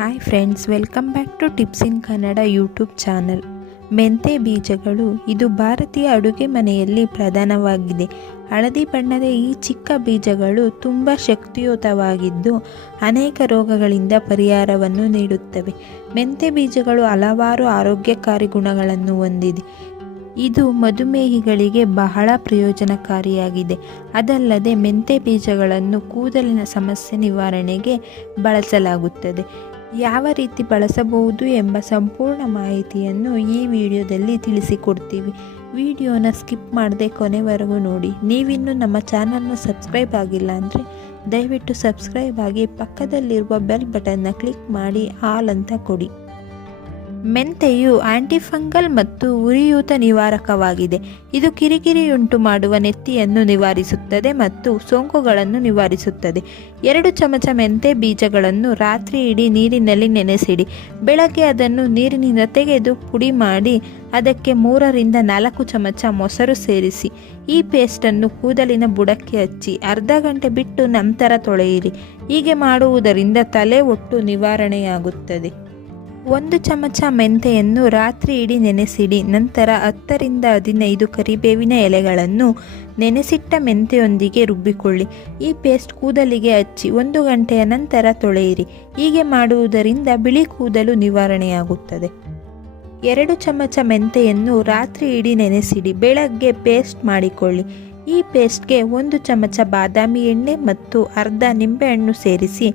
Hi friends, welcome back to tips in Kannada YouTube channel. ಮೆಂತೆ ಬೀಜಗಳು ಇದು ಭಾರತೀಯ ಅಡುಗೆ ಮನೆಯಲ್ಲಿ ಪ್ರಧಾನವಾಗಿದೆ. ಹಳದಿ ಬಣ್ಣದ ಈ ಚಿಕ್ಕ ಬೀಜಗಳು ತುಂಬ ಶಕ್ತಿಯುತವಾಗಿದ್ದು ಅನೇಕ ರೋಗಗಳಿಂದ ಪರಿಹಾರವನ್ನು ನೀಡುತ್ತವೆ. ಮೆಂತೆ ಬೀಜಗಳು ಹಲವಾರು ಆರೋಗ್ಯಕಾರಿ ಗುಣಗಳನ್ನು ಹೊಂದಿದೆ. ಇದು ಮಧುಮೇಹಿಗಳಿಗೆ ಬಹಳ ಪ್ರಯೋಜನಕಾರಿಯಾಗಿದೆ. ಅದಲ್ಲದೆ ಮೆಂತೆ ಬೀಜಗಳನ್ನು ಕೂದಲಿನ ಸಮಸ್ಯೆ ನಿವಾರಣೆಗೆ ಬಳಸಲಾಗುತ್ತದೆ. ಯಾವ ರೀತಿ ಬಳಸಬಹುದು ಎಂಬ ಸಂಪೂರ್ಣ ಮಾಹಿತಿಯನ್ನು ಈ ವಿಡಿಯೋದಲ್ಲಿ ತಿಳಿಸಿಕೊಡ್ತೀವಿ. ವಿಡಿಯೋನ ಸ್ಕಿಪ್ ಮಾಡದೆ ಕೊನೆವರೆಗೂ ನೋಡಿ. ನೀವಿನ್ನೂ ನಮ್ಮ ಚಾನಲ್ನ ಸಬ್ಸ್ಕ್ರೈಬ್ ಆಗಿಲ್ಲ ಅಂದರೆ ದಯವಿಟ್ಟು ಸಬ್ಸ್ಕ್ರೈಬ್ ಆಗಿ ಪಕ್ಕದಲ್ಲಿರುವ ಬೆಲ್ ಬಟನ್ನ ಕ್ಲಿಕ್ ಮಾಡಿ ಆಲ್ ಅಂತ ಕೊಡಿ. ಮೆಂತೆಯು ಆಂಟಿಫಂಗಲ್ ಮತ್ತು ಉರಿಯೂತ ನಿವಾರಕವಾಗಿದೆ. ಇದು ಕಿರಿಕಿರಿಯುಂಟು ಮಾಡುವ ನೆತ್ತಿಯನ್ನು ನಿವಾರಿಸುತ್ತದೆ ಮತ್ತು ಸೋಂಕುಗಳನ್ನು ನಿವಾರಿಸುತ್ತದೆ. 2 ಚಮಚ ಮೆಂತೆ ಬೀಜಗಳನ್ನು ರಾತ್ರಿ ಇಡೀ ನೀರಿನಲ್ಲಿ ನೆನೆಸಿಡಿ. ಬೆಳಗ್ಗೆ ಅದನ್ನು ನೀರಿನಿಂದ ತೆಗೆದು ಪುಡಿ ಮಾಡಿ ಅದಕ್ಕೆ 3 ರಿಂದ 4 ಚಮಚ ಮೊಸರು ಸೇರಿಸಿ ಈ ಪೇಸ್ಟನ್ನು ಕೂದಲಿನ ಬುಡಕ್ಕೆ ಹಚ್ಚಿ ಅರ್ಧ ಗಂಟೆ ಬಿಟ್ಟು ನಂತರ ತೊಳೆಯಿರಿ. ಹೀಗೆ ಮಾಡುವುದರಿಂದ ತಲೆ ಒಟ್ಟು ನಿವಾರಣೆಯಾಗುತ್ತದೆ. 1 ಚಮಚ ಮೆಂತೆಯನ್ನು ರಾತ್ರಿ ಇಡೀ ನೆನೆಸಿಡಿ. ನಂತರ 10 ರಿಂದ 15 ಕರಿಬೇವಿನ ಎಲೆಗಳನ್ನು ನೆನೆಸಿಟ್ಟ ಮೆಂತೆಯೊಂದಿಗೆ ರುಬ್ಬಿಕೊಳ್ಳಿ. ಈ ಪೇಸ್ಟ್ ಕೂದಲಿಗೆ ಹಚ್ಚಿ 1 ಗಂಟೆಯ ನಂತರ ತೊಳೆಯಿರಿ. ಹೀಗೆ ಮಾಡುವುದರಿಂದ ಬಿಳಿ ಕೂದಲು ನಿವಾರಣೆಯಾಗುತ್ತದೆ. 2 ಚಮಚ ಮೆಂತೆಯನ್ನು ರಾತ್ರಿ ಇಡೀ ನೆನೆಸಿಡಿ. ಬೆಳಗ್ಗೆ ಪೇಸ್ಟ್ ಮಾಡಿಕೊಳ್ಳಿ. ಈ ಪೇಸ್ಟ್ಗೆ 1 ಚಮಚ ಬಾದಾಮಿ ಎಣ್ಣೆ ಮತ್ತು ಅರ್ಧ ನಿಂಬೆಹಣ್ಣು ಸೇರಿಸಿ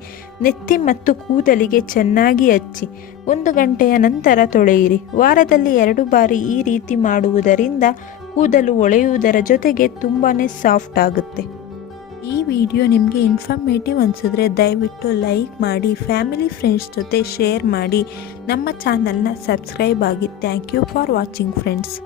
ನೆತ್ತಿ ಮತ್ತು ಕೂದಲಿಗೆ ಚೆನ್ನಾಗಿ ಹಚ್ಚಿ 1 ಗಂಟೆಯ ನಂತರ ತೊಳೆಯಿರಿ. ವಾರದಲ್ಲಿ 2 ಬಾರಿ ಈ ರೀತಿ ಮಾಡುವುದರಿಂದ ಕೂದಲು ಹೊಳೆಯುವುದರ ಜೊತೆಗೆ ತುಂಬಾ ಸಾಫ್ಟ್ ಆಗುತ್ತೆ. ಈ ವಿಡಿಯೋ ನಿಮಗೆ ಇನ್ಫಾರ್ಮೇಟಿವ್ ಅನಿಸಿದ್ರೆ ದಯವಿಟ್ಟು ಲೈಕ್ ಮಾಡಿ, ಫ್ಯಾಮಿಲಿ ಫ್ರೆಂಡ್ಸ್ ಜೊತೆ ಶೇರ್ ಮಾಡಿ, ನಮ್ಮ ಚಾನಲ್ನ ಸಬ್ಸ್ಕ್ರೈಬ್ ಆಗಿ. Thank you for watching friends.